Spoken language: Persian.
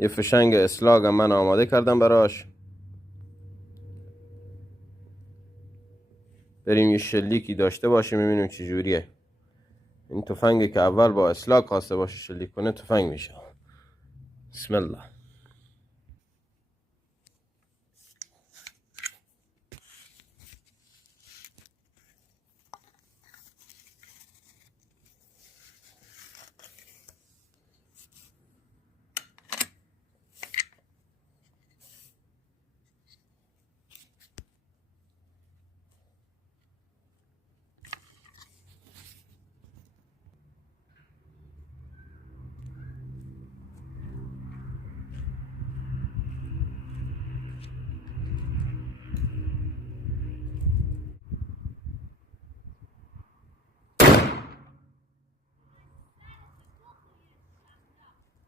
یه فشنگ اسلاگ هم من آماده کردم براش. بریم یه شلیکی داشته باشیم ببینیم چجوریه. این تفنگی که اول با اسلاگ خواسته باشه شلیک کنه تفنگ میشه. بسم الله.